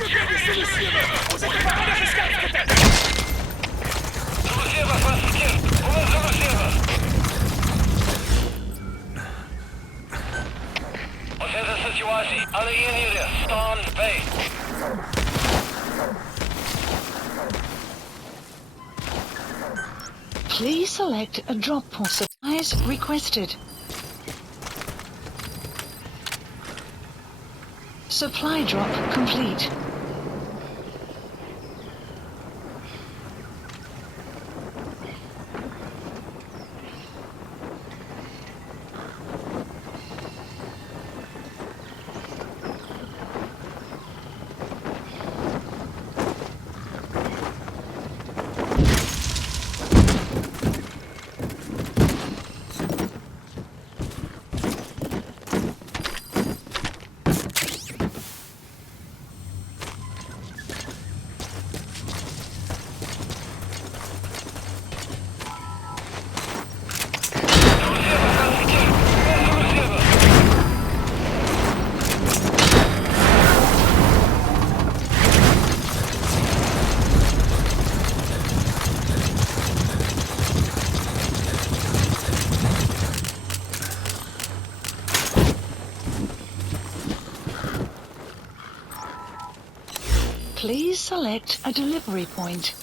Оцінка ситуації, але є ніде. Stand by. Please select a drop point. Supplies requested. Supply drop complete. Please select a delivery point.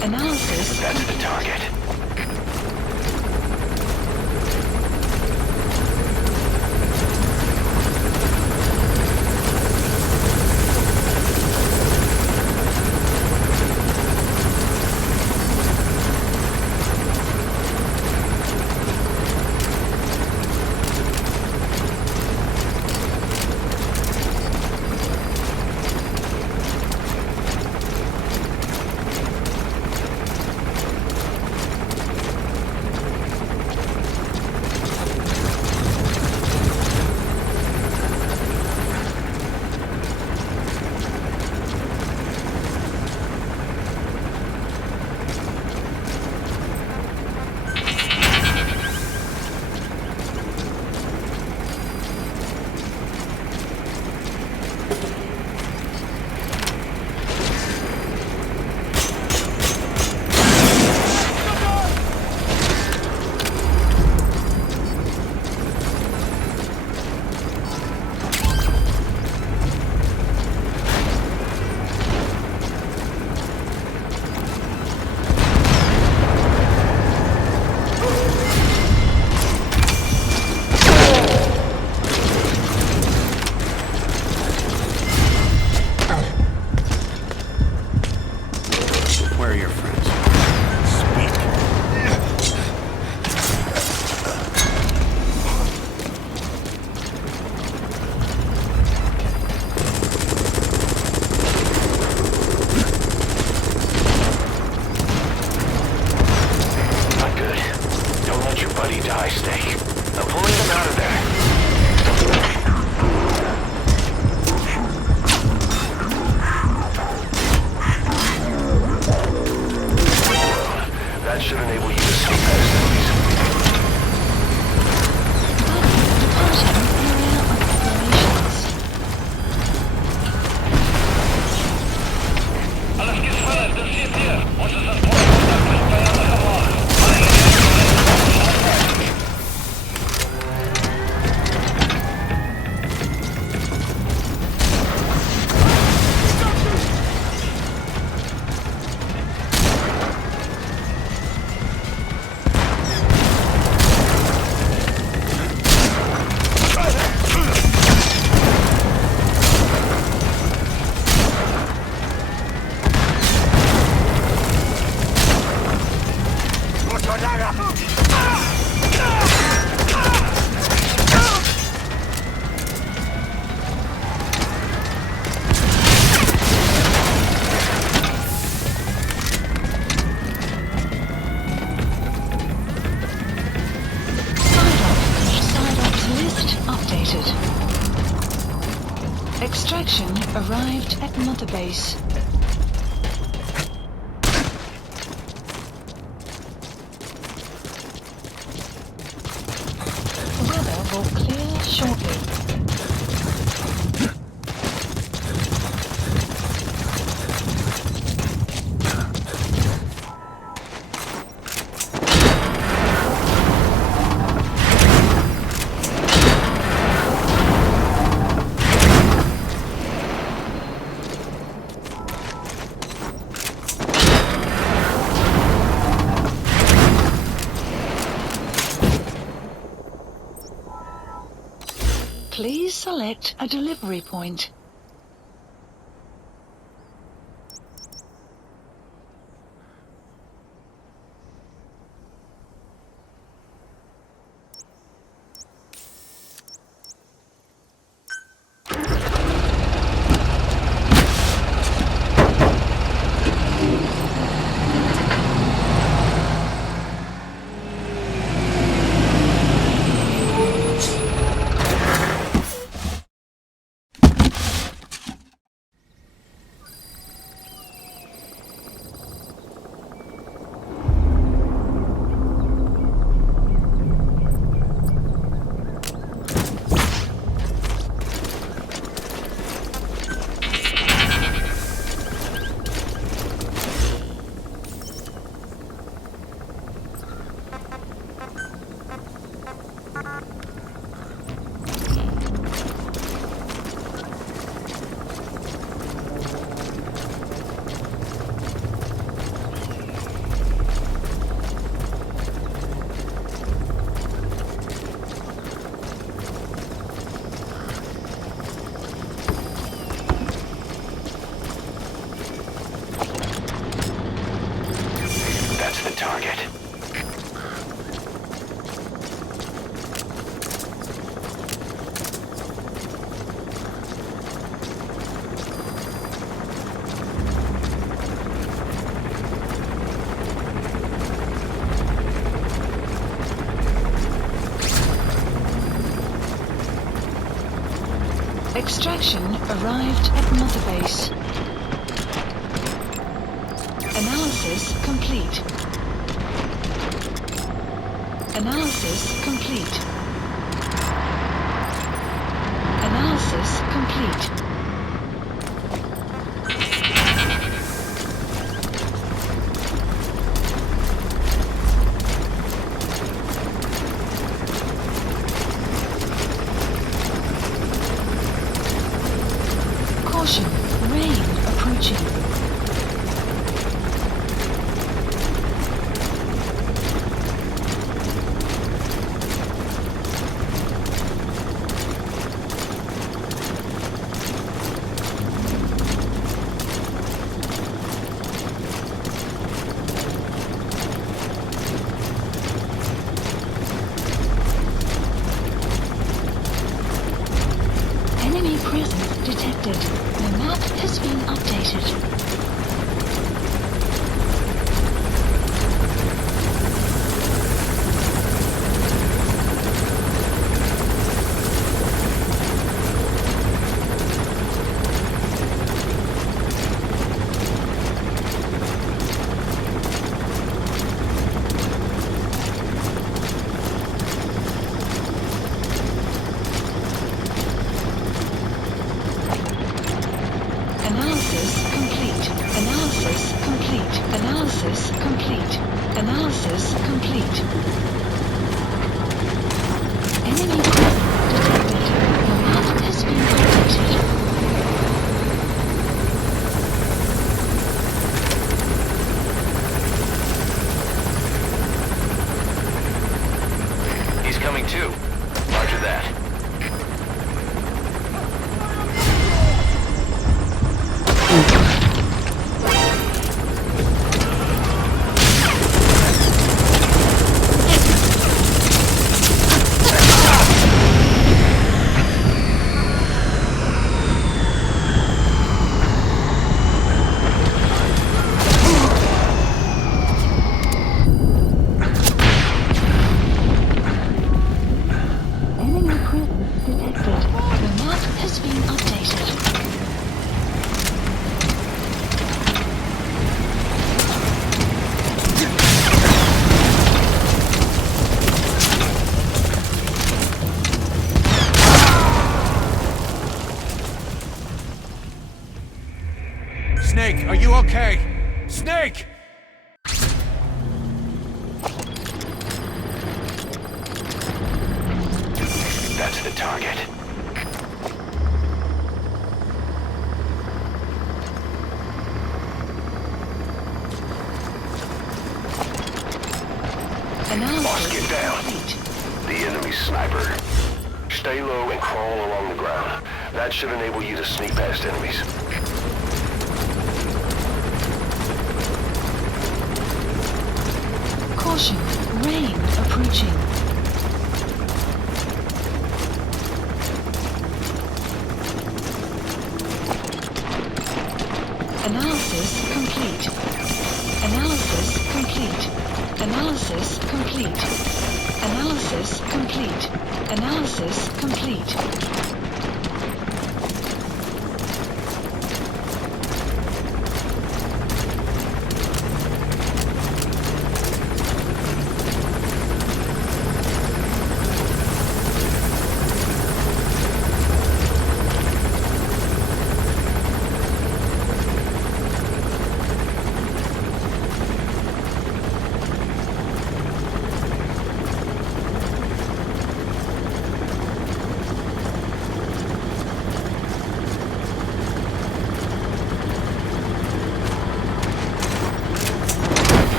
Analysis. That's the target. Mother Base. Weather will clear shortly. Please select a delivery point. That's the target. Extraction arrived at Mother Base. Analysis complete. Analysis complete. Analysis complete. Caution, rain approaching. Enemy presence detected. The map has been updated. Analysis complete. Analysis complete. Analysis complete. Analysis complete. Enemy presence detected. The map has been updated. He's coming too. Roger that. Snake, are you okay? Snake! That's the target. Boss, get down. The enemy sniper. Stay low and crawl along the ground. That should enable you to sneak past enemies. Caution, rain approaching. Analysis complete. Analysis complete. Analysis complete. Analysis complete. Analysis complete.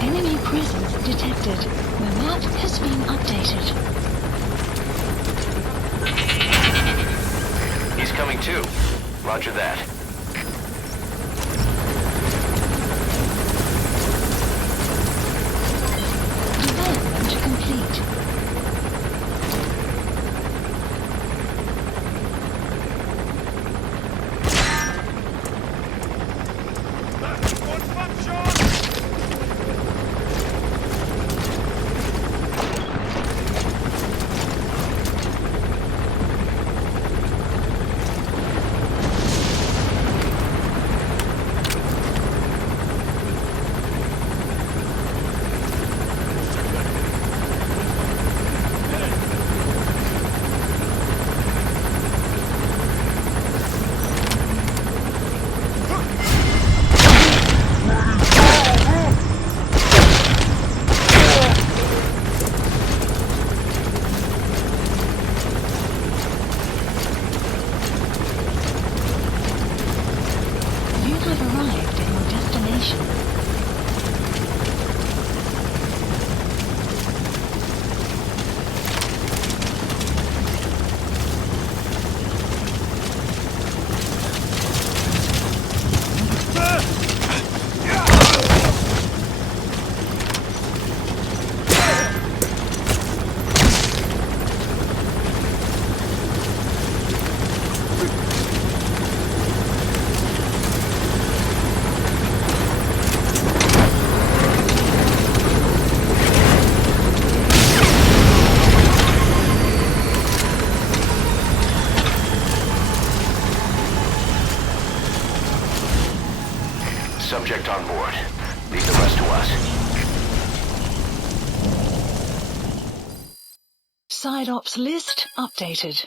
Enemy presence detected. The map has been updated. He's coming too. Roger that. Development complete. Subject on board. Leave the rest to us. Side ops list updated.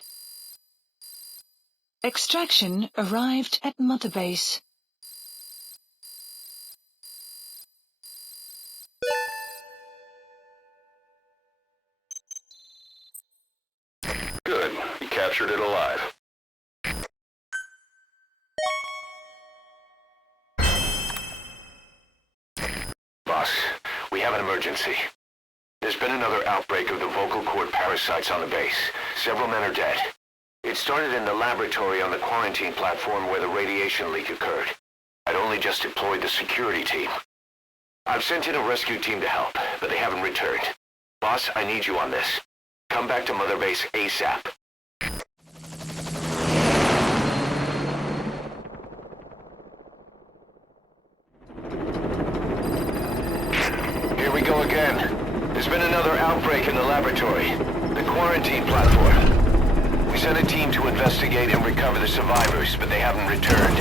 Extraction arrived at Mother Base. Good. You captured it alive. Boss, we have an emergency. There's been another outbreak of the vocal cord parasites on the base. Several men are dead. It started in the laboratory on the quarantine platform where the radiation leak occurred. I'd only just deployed the security team. I've sent in a rescue team to help, but they haven't returned. Boss, I need you on this. Come back to Mother Base ASAP. Here we go again. There's been another outbreak in the laboratory. The quarantine platform. We sent a team to investigate and recover the survivors, but they haven't returned.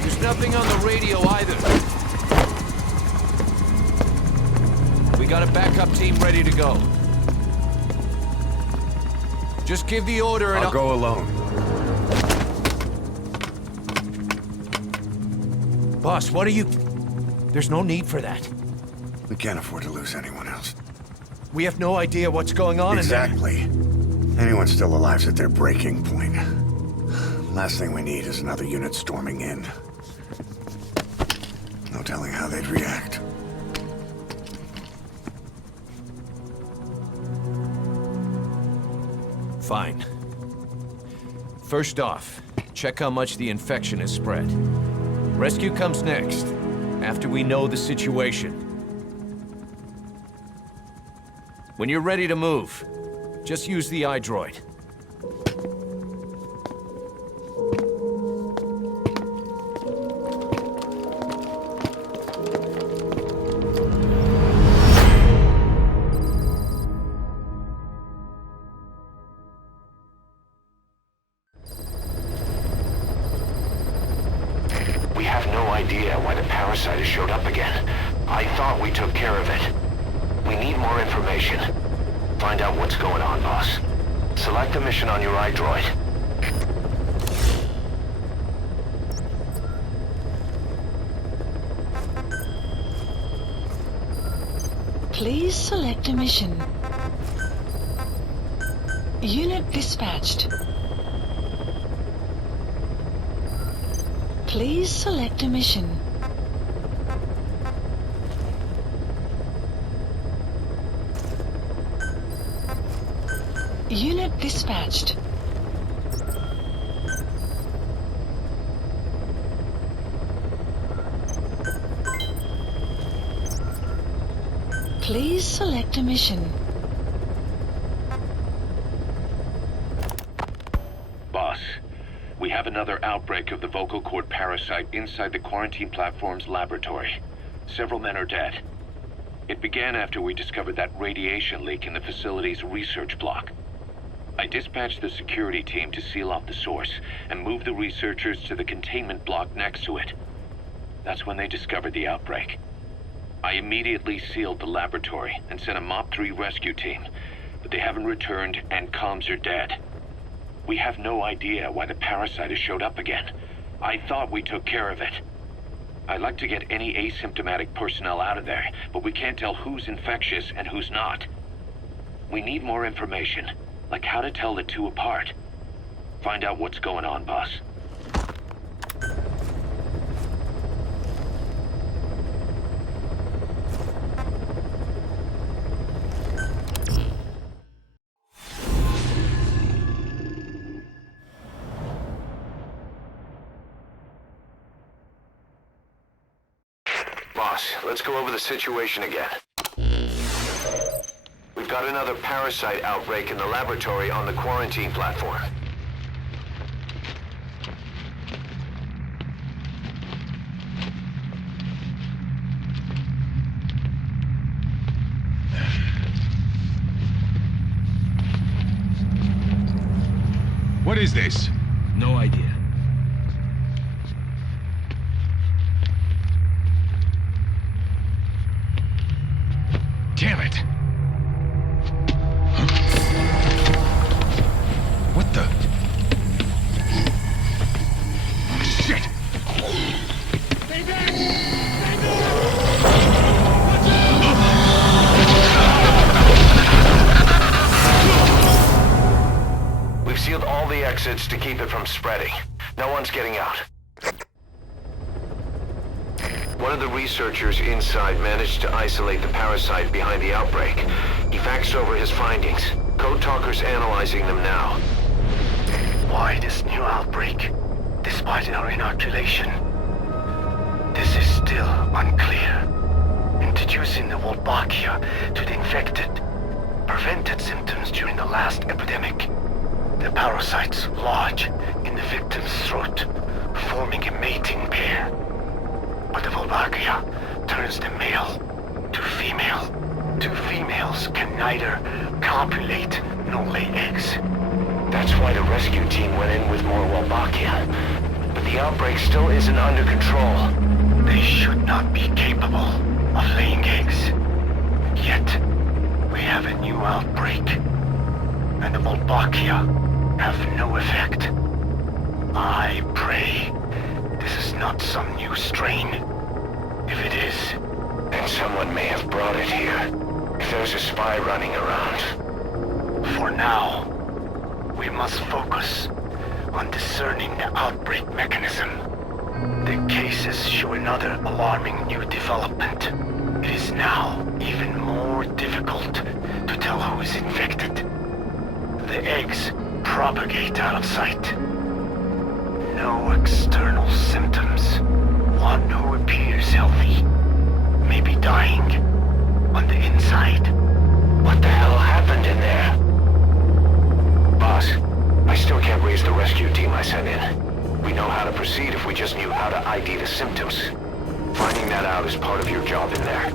There's nothing on the radio either. We got a backup team ready to go. Just give the order and I'll go alone. Boss, what are you... There's no need for that. We can't afford to lose anyone else. We have no idea what's going on in there. Exactly. Anyone still alive's at their breaking point. Last thing we need is another unit storming in. No telling how they'd react. Fine. First off, check how much the infection has spread. Rescue comes next, after we know the situation. When you're ready to move, just use the iDroid. We have no idea why the parasite has showed up again. I thought we took care of it. We need more information. Find out what's going on, boss. Select the mission on your iDroid. Please select a mission. Unit dispatched. Please select a mission. Unit dispatched. Please select a mission. Boss, we have another outbreak of the vocal cord parasite inside the quarantine platform's laboratory. Several men are dead. It began after we discovered that radiation leak in the facility's research block. I dispatched the security team to seal off the source and move the researchers to the containment block next to it. That's when they discovered the outbreak. I immediately sealed the laboratory and sent a MOP-3 rescue team, but they haven't returned and comms are dead. We have no idea why the parasite has showed up again. I thought we took care of it. I'd like to get any asymptomatic personnel out of there, but we can't tell who's infectious and who's not. We need more information, like how to tell the two apart. Find out what's going on, boss. Boss, let's go over the situation again. We've got another parasite outbreak in the laboratory on the quarantine platform. What is this? No idea. Damn it! Huh? What the? Shit! Stay back! Stay back! We've sealed all the exits to keep it from spreading. No one's getting out. One of the researchers inside managed to isolate the parasite behind the outbreak. He faxed over his findings. Code Talker's analyzing them now. Why this new outbreak, despite our inoculation? This is still unclear. Introducing the Wolbachia to the infected prevented symptoms during the last epidemic. The parasites lodge in the victim's throat, forming a mating pair. But the Wolbachia turns the male to female. Two females can neither copulate nor lay eggs. That's why the rescue team went in with more Wolbachia. But the outbreak still isn't under control. They should not be capable of laying eggs. Yet, we have a new outbreak. and the Volbachia have no effect. I pray this is not some new strain. If it is, then someone may have brought it here. If there's a spy running around. For now, we must focus on discerning the outbreak mechanism. The cases show another alarming new development. It is now even more difficult to tell who is infected. The eggs propagate out of sight. No external symptoms. One who appears healthy may be dying on the inside. What the hell happened in there? Boss, I still can't raise the rescue team I sent in. We know how to proceed if we just knew how to ID the symptoms. Finding that out is part of your job in there.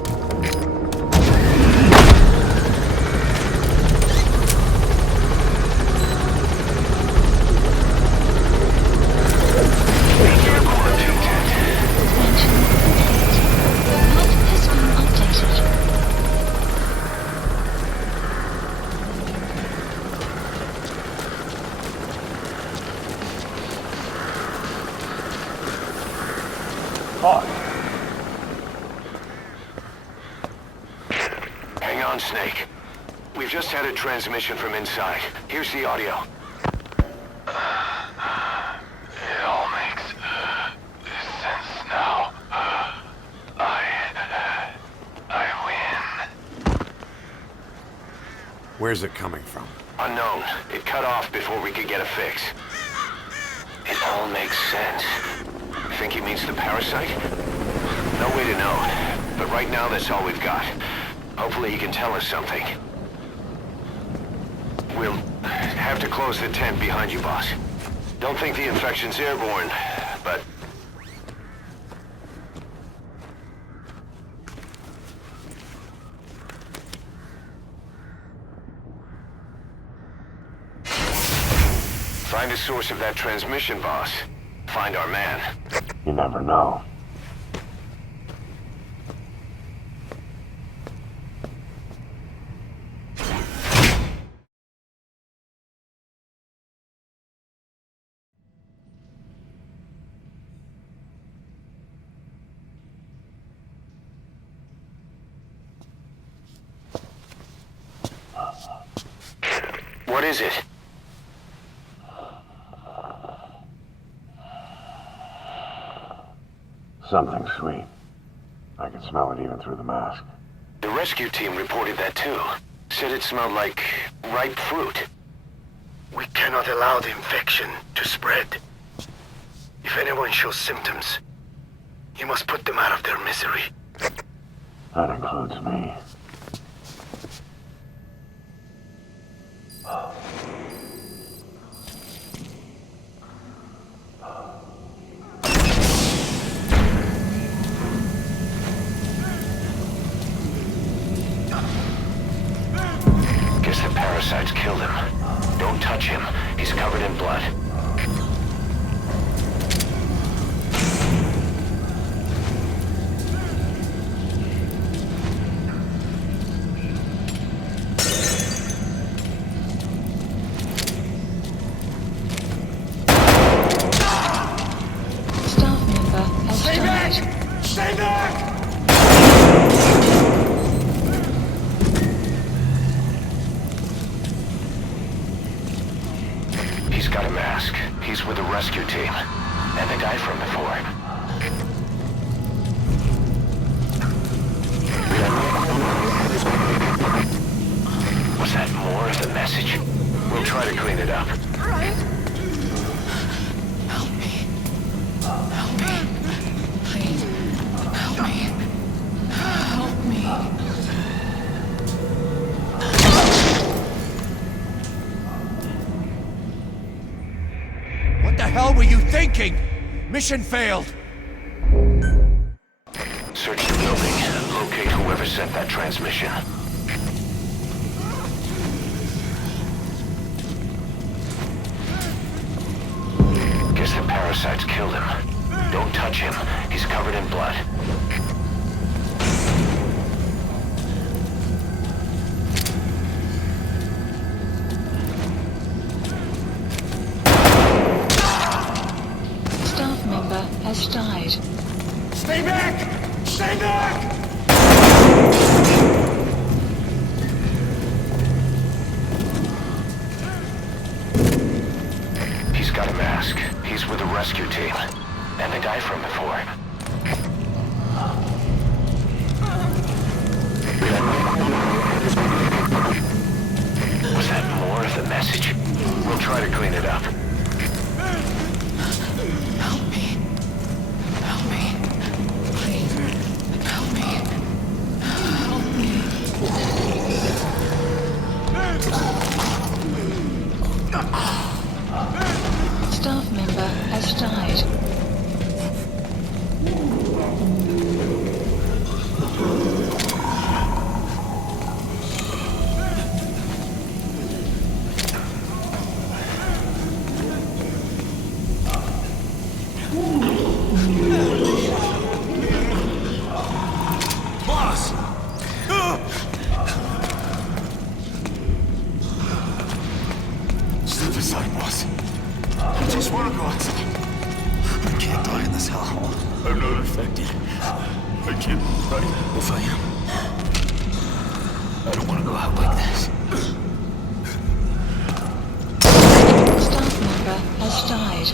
Hang on, Snake. We've just had a transmission from inside. Here's the audio. It all makes sense now. I win. Where's it coming from? Unknown. It cut off before we could get a fix. It all makes sense. Think he means the parasite? No way to know. But right now, that's all we've got. Hopefully he can tell us something. We'll have to close the tent behind you, boss. Don't think the infection's airborne, but... Find the source of that transmission, boss. Find our man. You never know. What is it? Something sweet. I can smell it even through the mask. The rescue team reported that too. Said it smelled like ripe fruit. We cannot allow the infection to spread. If anyone shows symptoms, you must put them out of their misery. That includes me. Guess the parasites killed him. Don't touch him. He's covered in blood. Staff member has died. Stay back! He's got a mask. He's with the rescue team. And the guy from before. Was that more of the message? We'll try to clean it up. Right. Help me. Help me. Please. Help me. Help me. What the hell were you thinking? Mission failed. Search the building. Locate whoever sent that transmission. Guess the parasites killed him. Don't touch him. He's covered in blood. has died. Stay back! Stay back! He's got a mask. He's with the rescue team. And the guy from before. Was that more of the message? We'll try to clean it up. Help me. Help me. Please. Help me. Help me. Staff member has died. Boss! Step aside, boss. I just want to go outside. I can't die in this hellhole. I'm not infected. I can't die if I am. I don't want to go out like this. Staff member has died.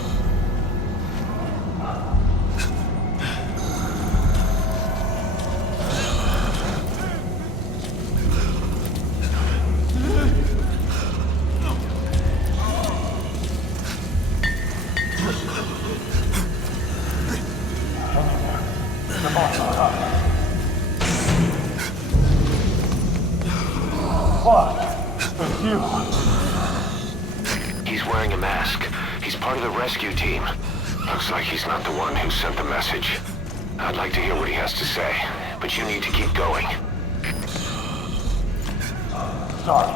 He's wearing a mask. He's part of the rescue team. Looks like he's not the one who sent the message. I'd like to hear what he has to say, but you need to keep going. Sorry.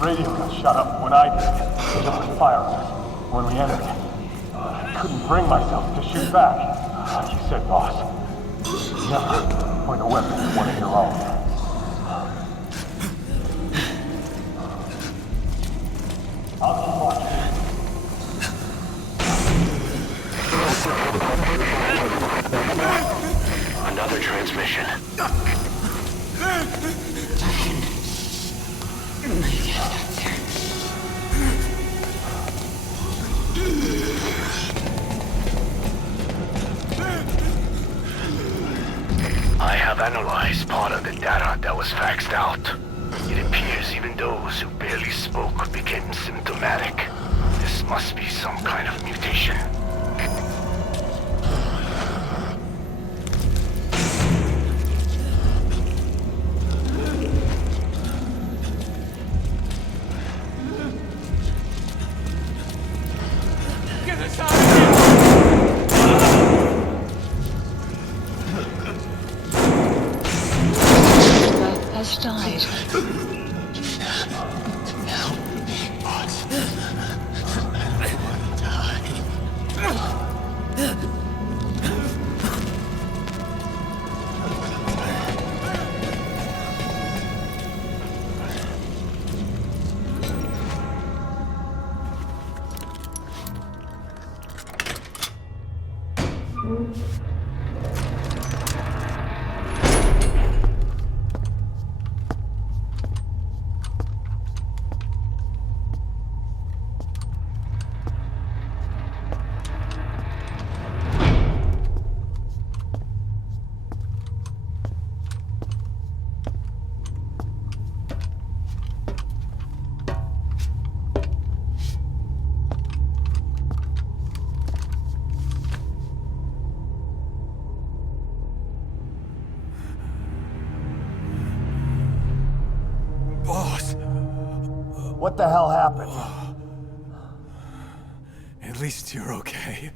Radio got shut up when I did. It was fire when we entered. I couldn't bring myself to shoot back. Like you said, boss. Never point a weapon at one of your own. I'll keep watching. Another transmission. I have analyzed part of the data that was faxed out. It appears even those who barely spoke became symptomatic. This must be some kind of mutation. Has died. Boss! What the hell happened? At least you're okay.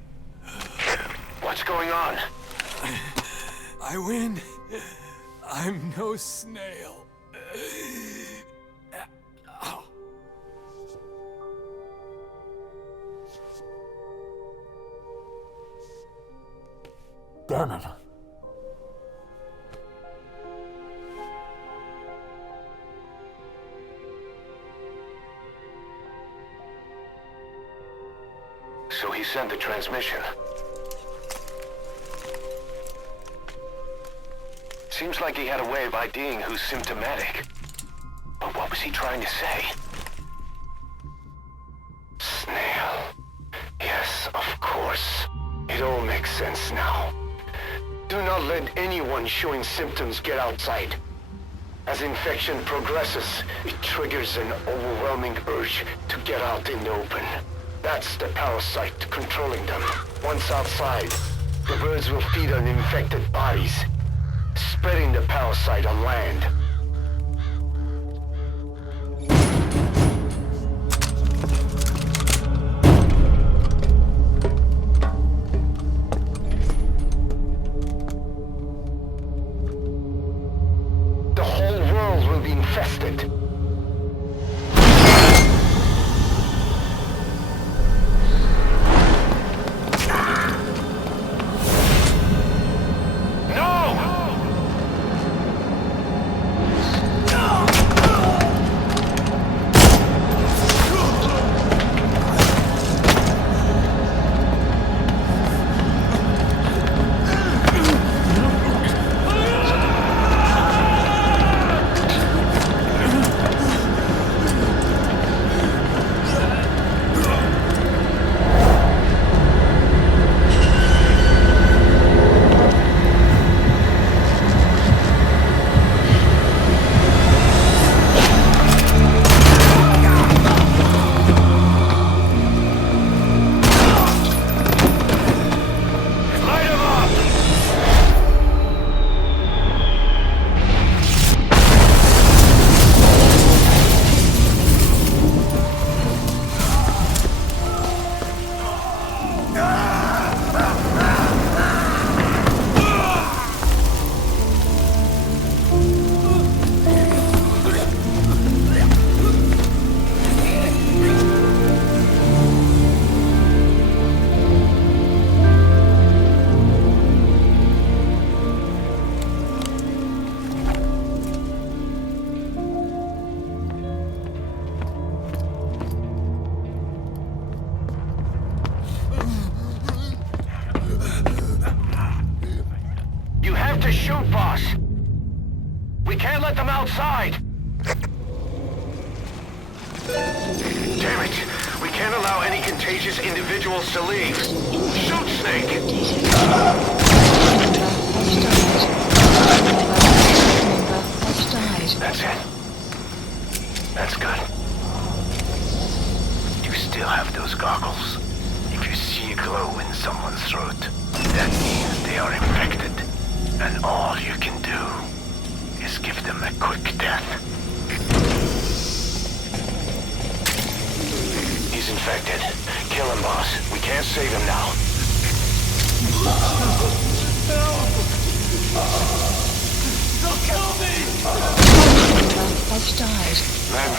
What's going on? I win. I'm no snail. Damn it. So he sent the transmission. Seems like he had a way of IDing who's symptomatic. But what was he trying to say? Snail. Yes, of course. It all makes sense now. Do not let anyone showing symptoms get outside. As infection progresses, it triggers an overwhelming urge to get out in the open. That's the parasite controlling them. Once outside, the birds will feed on infected bodies, spreading the parasite on land. The whole world will be infested. To shoot, boss! We can't let them outside! Damn it! We can't allow any contagious individuals to leave! Shoot, Snake! That's it. That's good. You still have those goggles. If you see a glow in someone's throat, that means they are infected. And all you can do is give them a quick death. He's infected. Kill him, boss. We can't save him now. Don't kill me! Has died. Man.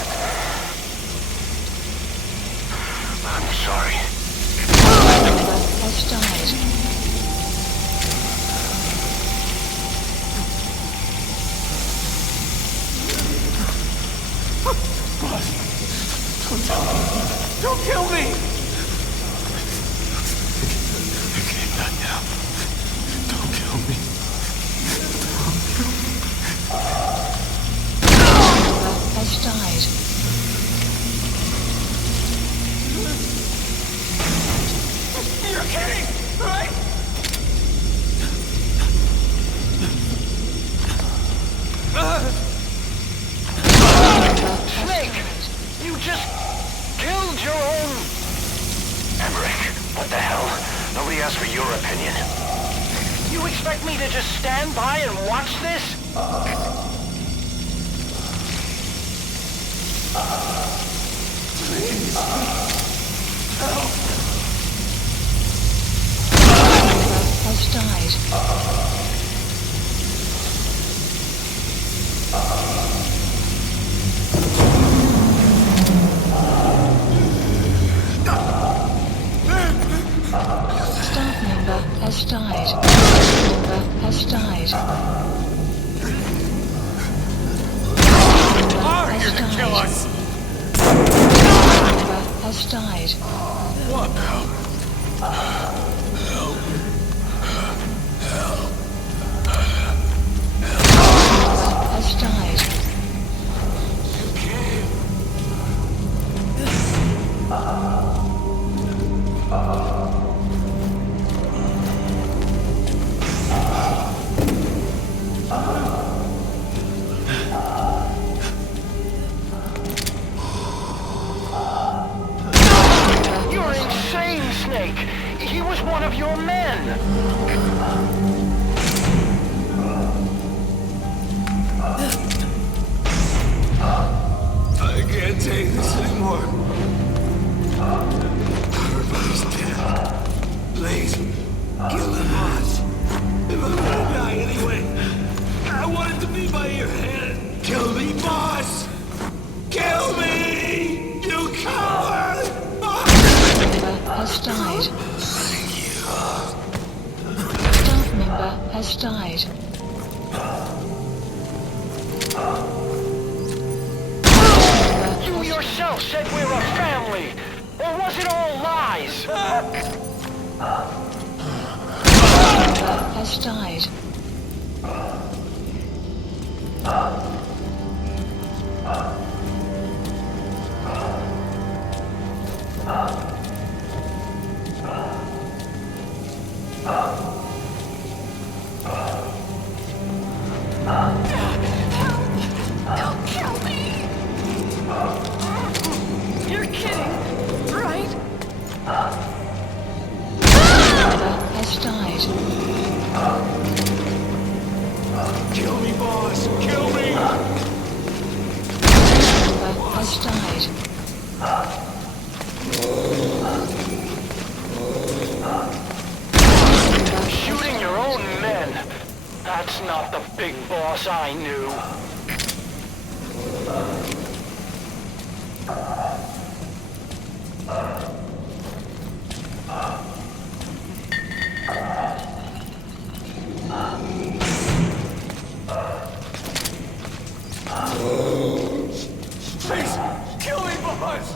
I'm sorry. Has died. Don't kill me! Okay, not now. Don't kill me. Has died. You're kidding, right? Snake! You just killed your own... Emmerich, what the hell? Nobody asked for your opinion. You expect me to just stand by and watch this? Please. Help. Has died. Staff member has died. Member has died. You're gonna kill us! Member has died. What? Help. Help. has died. You're insane, Snake! He was one of your men! I can't take this anymore. Everybody's dead. Please, kill the boss. If I'm gonna die anyway, I want it to be by your hand. Kill me, boss! Kill me! You coward! Member has died. Thank you. Staff member has died. You yourself said we're a family! Or was it all lies? Member has died. Don't kill me! You're kidding, right? Member has died. Kill me, boss! Kill me! Member has died. Shooting your own men! That's not the big boss I knew. Please, kill me, boss!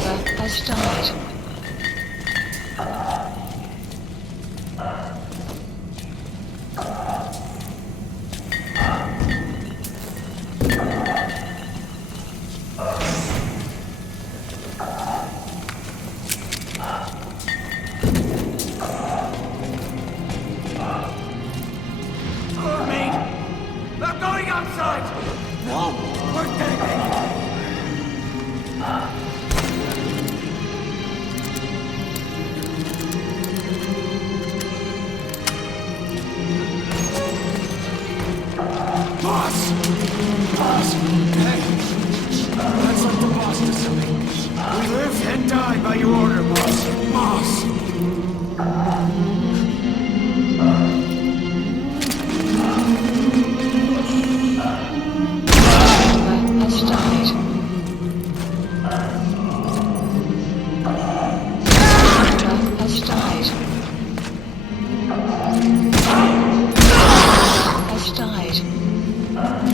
Member has died. Mate, I'm going outside! No, we're dead! Boss! Boss! Hey! That's like the boss to something. We live and die by your order, boss. Boss! Member has died. Member has died. Has died. Member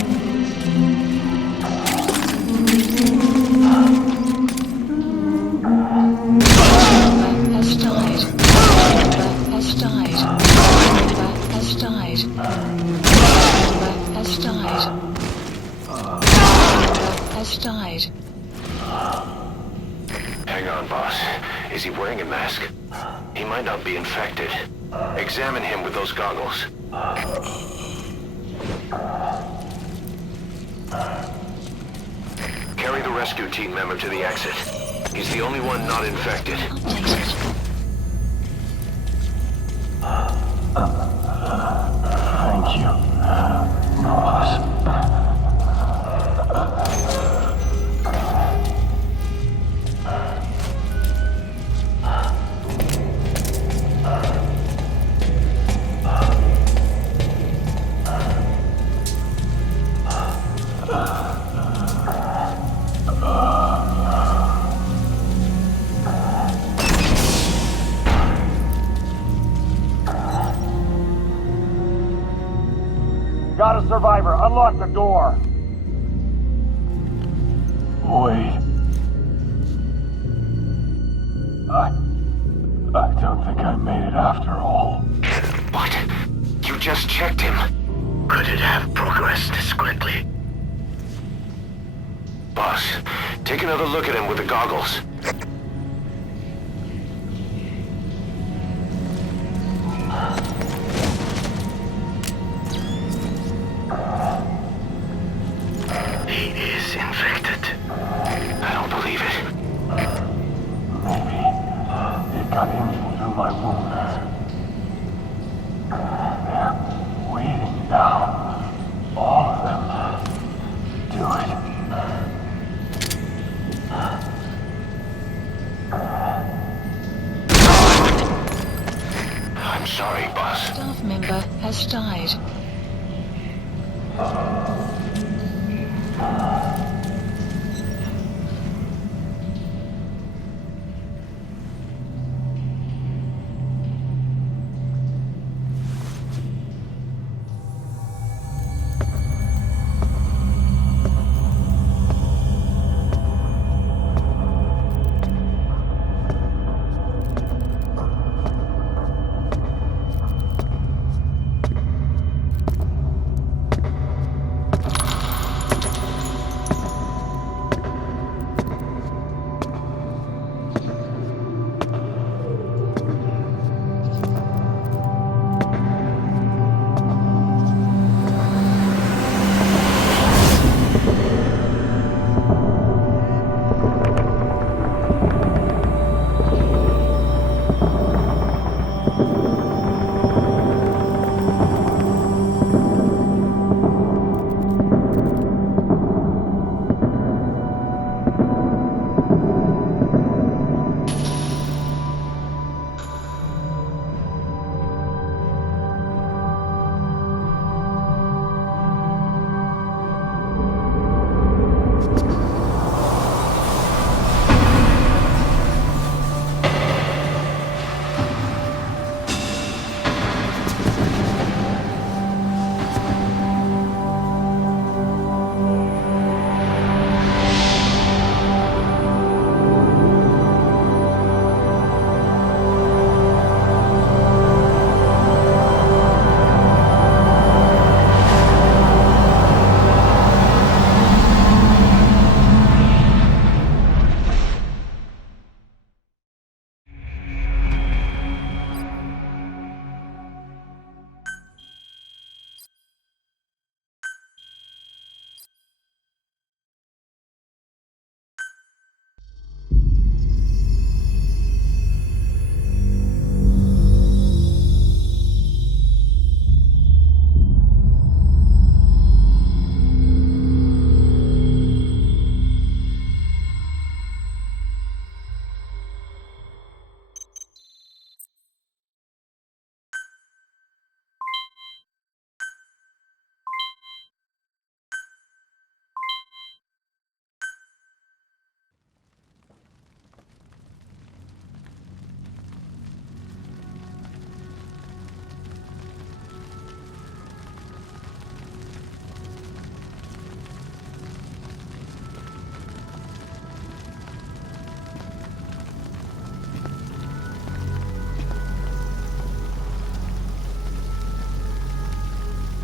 has died. Member has died. Member has died. Member has died. Member has died. Hang on, boss. Is he wearing a mask? He might not be infected. Examine him with those goggles. Carry the rescue team member to the exit. He's the only one not infected. Updated. Thank you, boss. Got a survivor. Unlock the door. Wait. I don't think I made it after all. What? You just checked him. Could it have progressed this quickly? Boss, take another look at him with the goggles. He is infected. I don't believe it. Maybe it got in through my wounds. They're waiting now. All of them. Do it. I'm sorry, boss. Staff member has died.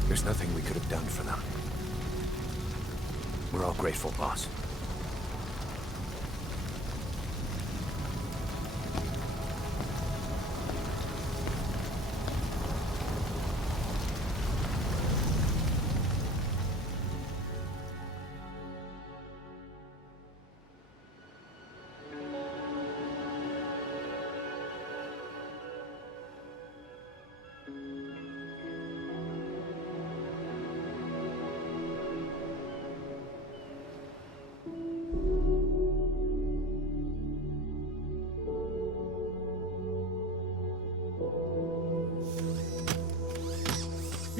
There's nothing we could have done for them. We're all grateful, boss.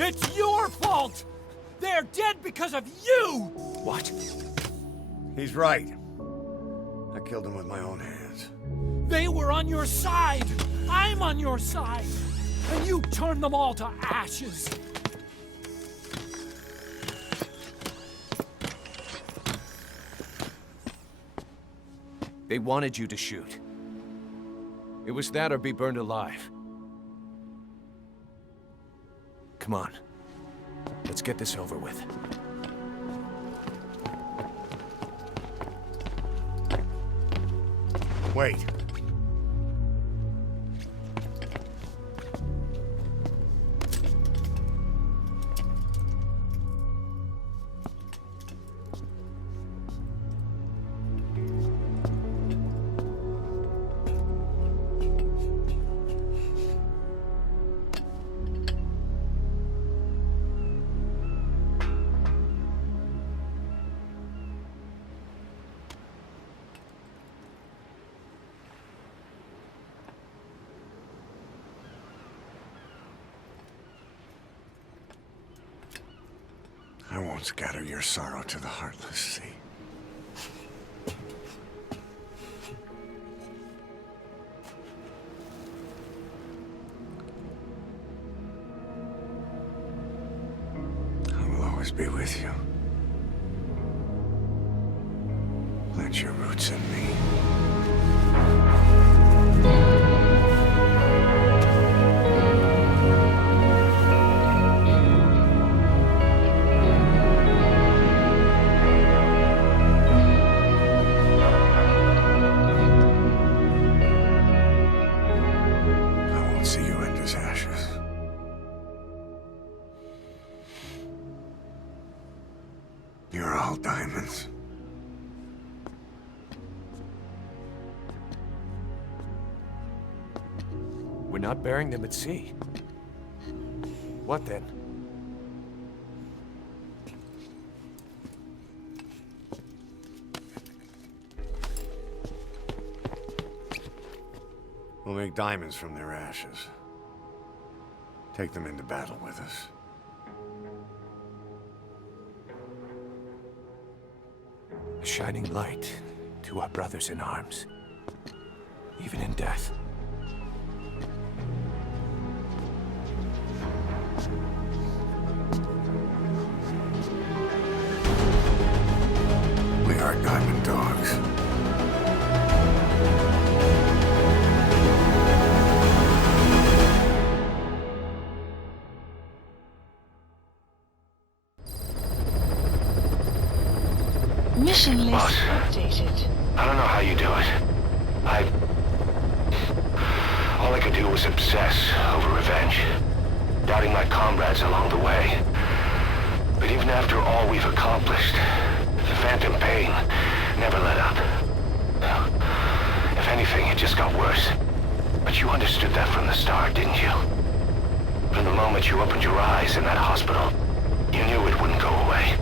It's your fault! They're dead because of you! What? He's right. I killed him with my own hands. They were on your side! I'm on your side! And you turned them all to ashes! They wanted you to shoot. It was that or be burned alive. Come Come on. Let's get this over with. Wait. I won't scatter your sorrow to the heartless sea. I will always be with you. Plant your roots in me. See you end as ashes. You're all diamonds. We're not burying them at sea. What then? We'll make diamonds from their ashes. Take them into battle with us. A shining light to our brothers in arms, even in death. We are diamond dogs. Mission list Boss. updated. I don't know how you do it. All I could do was obsess over revenge, doubting my comrades along the way. But even after all we've accomplished, the phantom pain never let up. If anything, it just got worse. But you understood that from the start, didn't you? From the moment you opened your eyes in that hospital, you knew it wouldn't go away.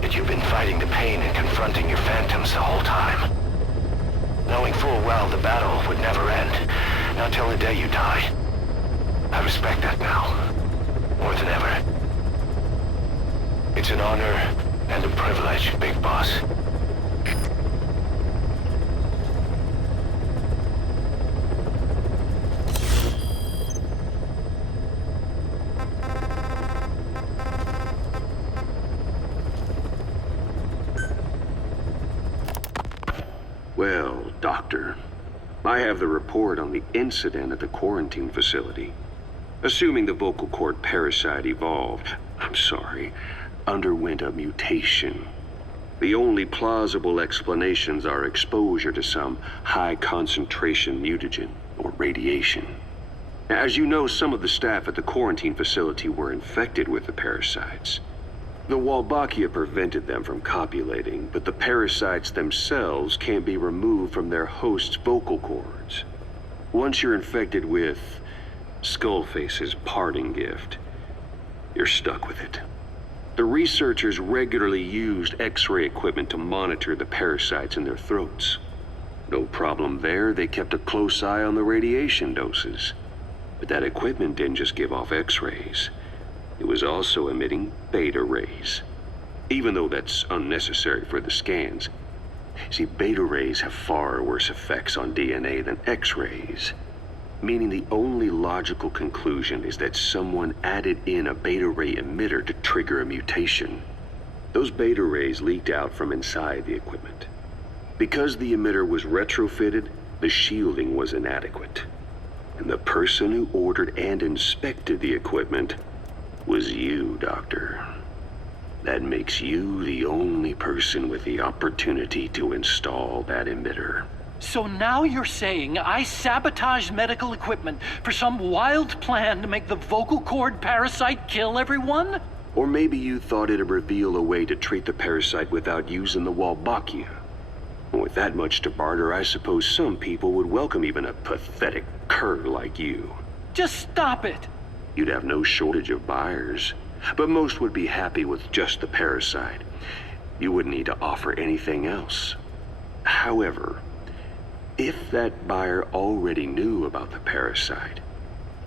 That you've been fighting the pain and confronting your phantoms the whole time. Knowing full well the battle would never end, not till the day you die. I respect that now, more than ever. It's an honor and a privilege, Big Boss. Well, Doctor, I have the report on the incident at the quarantine facility. Assuming the vocal cord parasite underwent a mutation. The only plausible explanations are exposure to some high-concentration mutagen or radiation. As you know, some of the staff at the quarantine facility were infected with the parasites. The Wolbachia prevented them from copulating, but the parasites themselves can't be removed from their host's vocal cords. Once you're infected with Skullface's parting gift, you're stuck with it. The researchers regularly used X-ray equipment to monitor the parasites in their throats. No problem there, they kept a close eye on the radiation doses. But that equipment didn't just give off X-rays. It was also emitting beta rays, even though that's unnecessary for the scans. See, beta rays have far worse effects on DNA than X-rays, meaning the only logical conclusion is that someone added in a beta ray emitter to trigger a mutation. Those beta rays leaked out from inside the equipment. Because the emitter was retrofitted, the shielding was inadequate. And the person who ordered and inspected the equipment was you, Doctor. That makes you the only person with the opportunity to install that emitter. So now you're saying I sabotaged medical equipment for some wild plan to make the vocal cord parasite kill everyone? Or maybe you thought it'd reveal a way to treat the parasite without using the Wolbachia. With that much to barter, I suppose some people would welcome even a pathetic cur like you. Just stop it! You'd have no shortage of buyers, but most would be happy with just the parasite. You wouldn't need to offer anything else. However, if that buyer already knew about the parasite,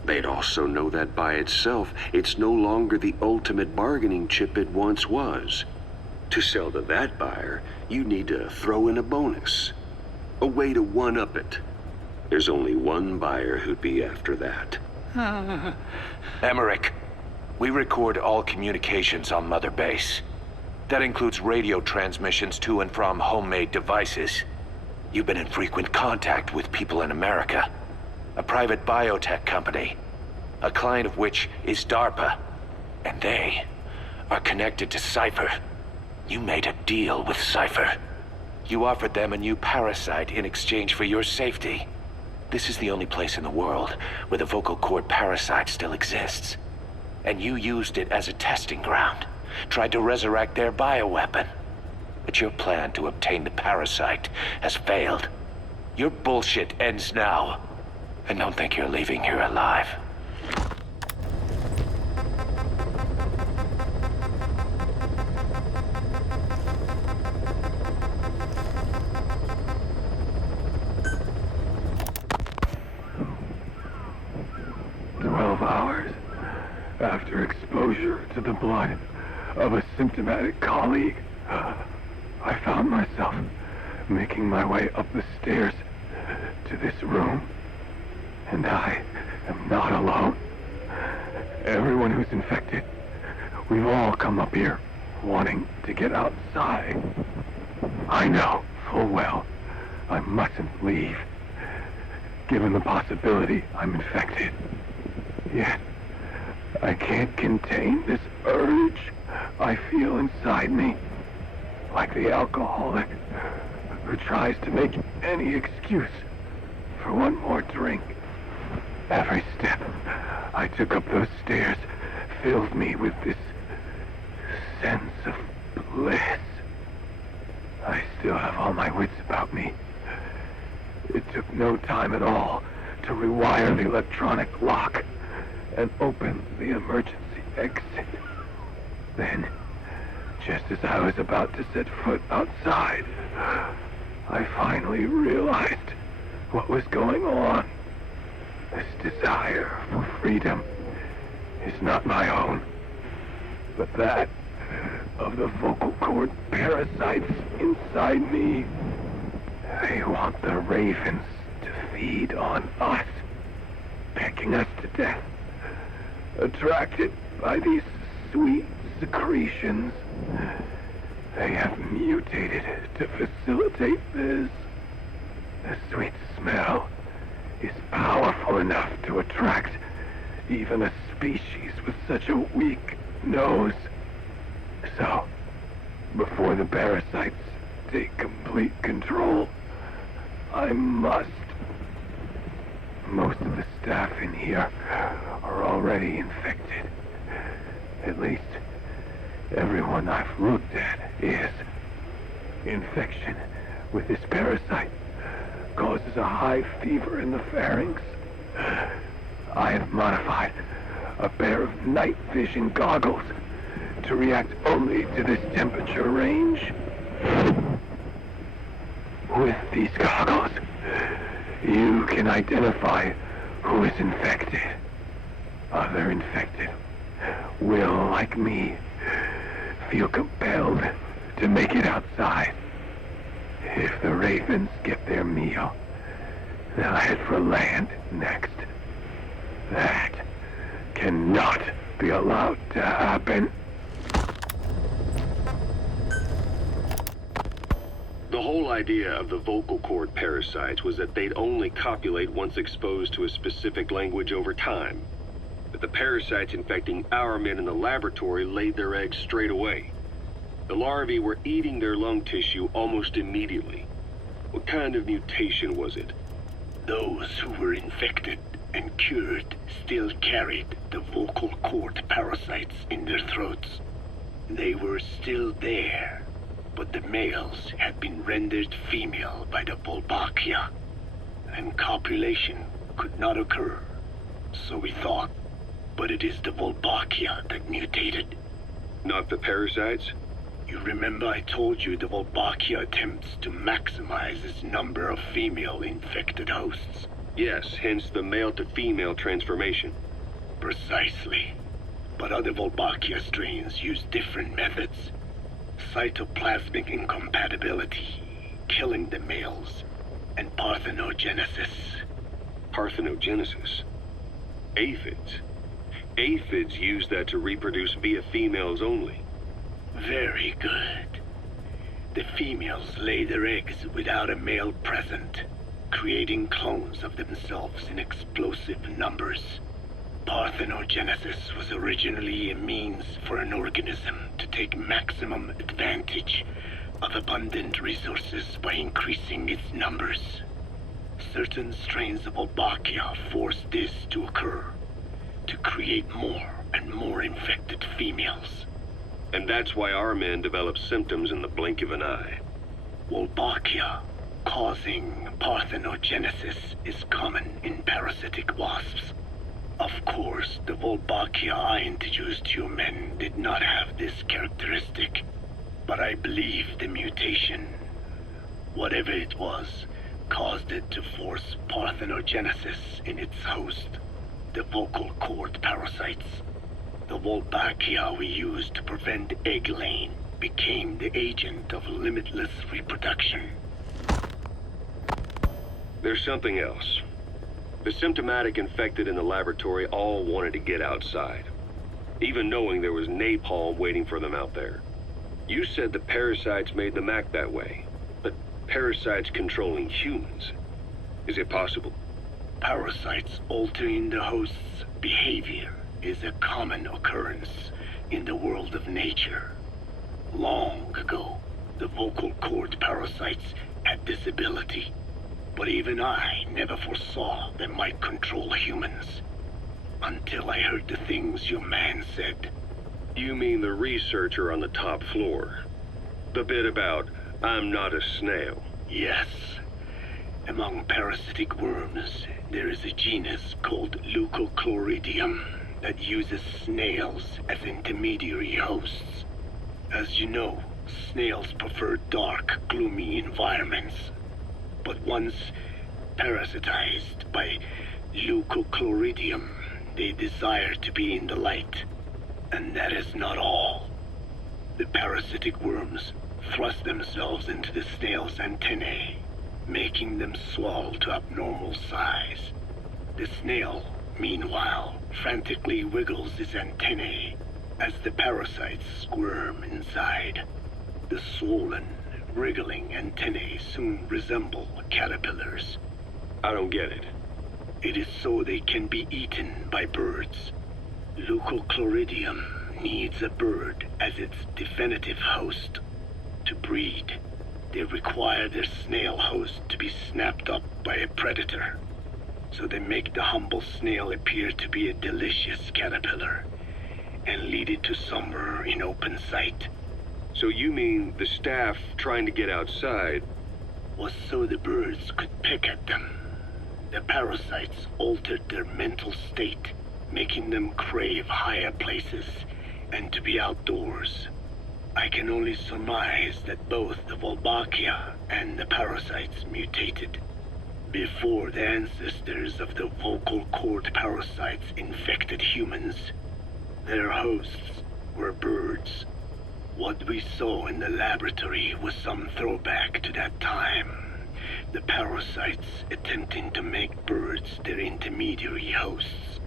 they'd also know that by itself, it's no longer the ultimate bargaining chip it once was. To sell to that buyer, you need to throw in a bonus. A way to one-up it. There's only one buyer who'd be after that. Emmerich, we record all communications on Mother Base. That includes radio transmissions to and from homemade devices. You've been in frequent contact with people in America. A private biotech company. A client of which is DARPA. And they are connected to Cypher. You made a deal with Cypher. You offered them a new parasite in exchange for your safety. This is the only place in the world where the vocal cord parasite still exists. And you used it as a testing ground. Tried to resurrect their bioweapon. But your plan to obtain the parasite has failed. Your bullshit ends now. And don't think you're leaving here alive. After exposure to the blood of a symptomatic colleague, I found myself making my way up the stairs to this room. And I am not alone. Everyone who's infected, we've all come up here wanting to get outside. I know full well I mustn't leave, given the possibility I'm infected. Yet, I can't contain this urge I feel inside me, like the alcoholic who tries to make any excuse for one more drink. Every step I took up those stairs filled me with this sense of bliss. I still have all my wits about me. It took no time at all to rewire the electronic lock and open the emergency exit. Then, just as I was about to set foot outside, I finally realized what was going on. This desire for freedom is not my own, but that of the vocal cord parasites inside me. They want the ravens to feed on us, pecking us to death. Attracted by these sweet secretions, they have mutated to facilitate this. The sweet smell is powerful enough to attract even a species with such a weak nose. So, before the parasites take complete control, I must. Most of the staff in here are already infected. At least, everyone I've looked at is. Infection with this parasite causes a high fever in the pharynx. I have modified a pair of night vision goggles to react only to this temperature range. With these goggles, you can identify who is infected. Other infected will, like me, feel compelled to make it outside. If the ravens get their meal, they'll head for land next. That cannot be allowed to happen. The whole idea of the vocal cord parasites was that they'd only copulate once exposed to a specific language over time. but the parasites infecting our men in the laboratory laid their eggs straight away. The larvae were eating their lung tissue almost immediately. What kind of mutation was it? Those who were infected and cured still carried the vocal cord parasites in their throats. They were still there, but the males had been rendered female by the Wolbachia, and copulation could not occur, so we thought. But it is the Wolbachia that mutated. Not the parasites? You remember I told you the Wolbachia attempts to maximize its number of female infected hosts? Yes, hence the male-to-female transformation. Precisely. But other Wolbachia strains use different methods. Cytoplasmic incompatibility, killing the males, and parthenogenesis. Parthenogenesis? Aphids? Aphids use that to reproduce via females only. Very good. The females lay their eggs without a male present, creating clones of themselves in explosive numbers. Parthenogenesis was originally a means for an organism to take maximum advantage of abundant resources by increasing its numbers. Certain strains of Wolbachia force this to occur, to create more and more infected females. And that's why our men develop symptoms in the blink of an eye. Wolbachia causing parthenogenesis is common in parasitic wasps. Of course, the Wolbachia I introduced to you men did not have this characteristic, but I believe the mutation, whatever it was, caused it to force parthenogenesis in its host, the vocal cord parasites. The Wolbachia we used to prevent egg laying became the agent of limitless reproduction. There's something else. The symptomatic infected in the laboratory all wanted to get outside, even knowing there was napalm waiting for them out there. You said the parasites made them act that way, but parasites controlling humans. Is it possible? Parasites altering the host's behavior is a common occurrence in the world of nature. Long ago, the vocal cord parasites had this ability, but even I never foresaw they might control humans. Until I heard the things your man said. You mean the researcher on the top floor? The bit about, I'm not a snail. Yes. Among parasitic worms, there is a genus called Leucochloridium that uses snails as intermediary hosts. As you know, snails prefer dark, gloomy environments. But once parasitized by Leucochloridium, they desire to be in the light. And that is not all. The parasitic worms thrust themselves into the snail's antennae, making them swell to abnormal size. The snail, meanwhile, frantically wiggles its antennae as the parasites squirm inside. The swollen, wriggling antennae soon resemble caterpillars. I don't get it. It is so they can be eaten by birds. Leucochloridium needs a bird as its definitive host. To breed, they require their snail host to be snapped up by a predator. So they make the humble snail appear to be a delicious caterpillar and lead it to somewhere in open sight. So you mean the staff trying to get outside was so the birds could pick at them. The parasites altered their mental state, making them crave higher places and to be outdoors. I can only surmise that both the Wolbachia and the parasites mutated before the ancestors of the vocal cord parasites infected humans. Their hosts were birds. What we saw in the laboratory was some throwback to that time. The parasites attempting to make birds their intermediary hosts.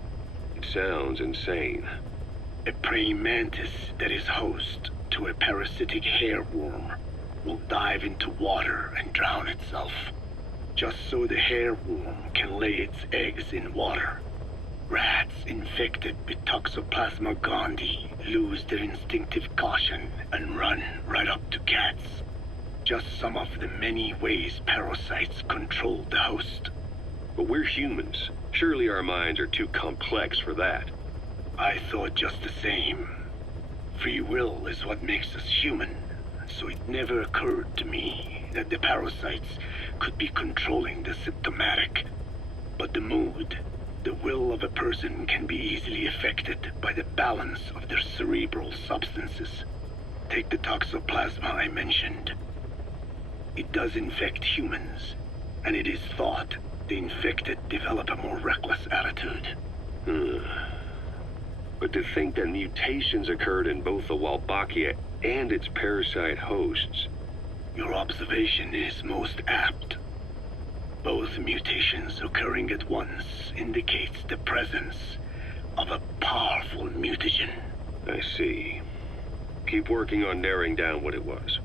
It sounds insane. A praying mantis that is host to a parasitic hairworm will dive into water and drown itself, just so the hairworm can lay its eggs in water. Rats infected with Toxoplasma gondii lose their instinctive caution and run right up to cats. Just some of the many ways parasites control the host. But we're humans. Surely our minds are too complex for that. I thought just the same. Free will is what makes us human, so it never occurred to me that the parasites could be controlling the symptomatic. But the mood, the will of a person can be easily affected by the balance of their cerebral substances. Take the toxoplasma I mentioned. It does infect humans, and it is thought the infected develop a more reckless attitude. But to think that mutations occurred in both the Wolbachia and its parasite hosts. Your observation is most apt. Both mutations occurring at once indicates the presence of a powerful mutagen. I see. Keep working on narrowing down what it was.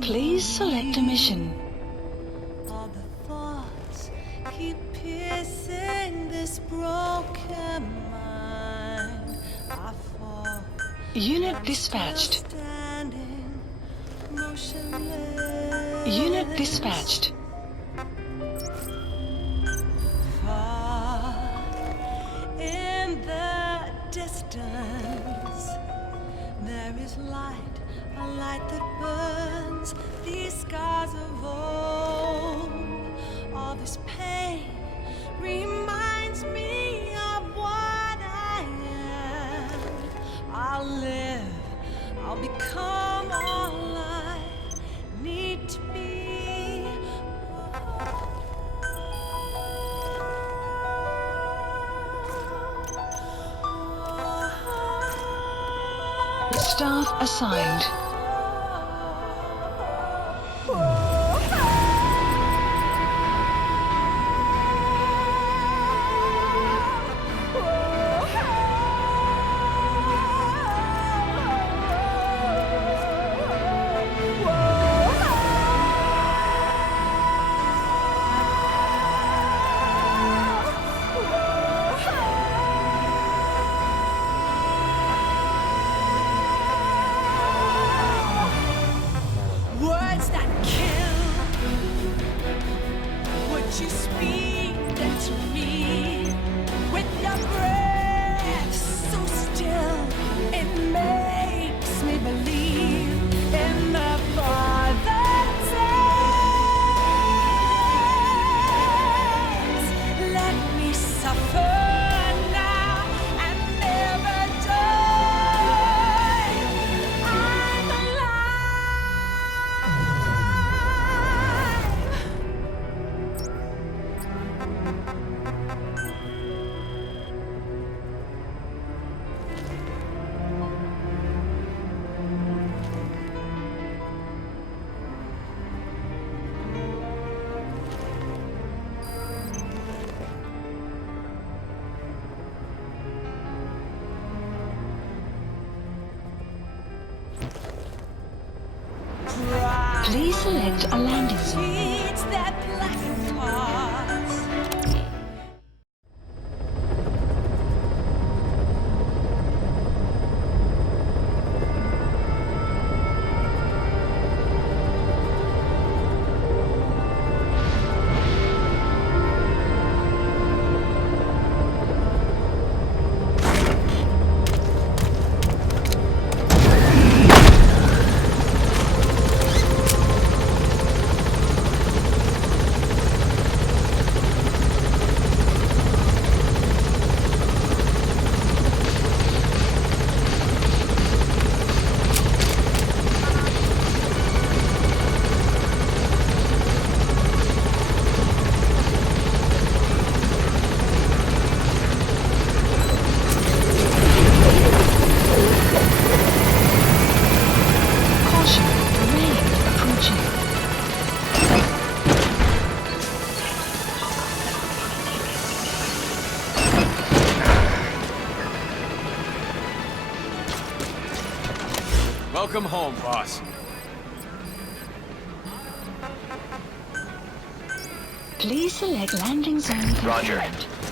Please select a mission. All the thoughts keep piercing this broken mind. I fall. Unit dispatched. Standing motionless. Unit dispatched. Far in the distance, there is light. A light that burns these scars of old. All this pain reminds me of what I am. I'll live, I'll become all I need to be. Staff assigned. Please select a landing zone. It's that black heart. Caution, rain approaching. Welcome home, boss. Please select landing zone. Roger. confirmed.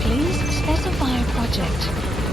Please specify a project.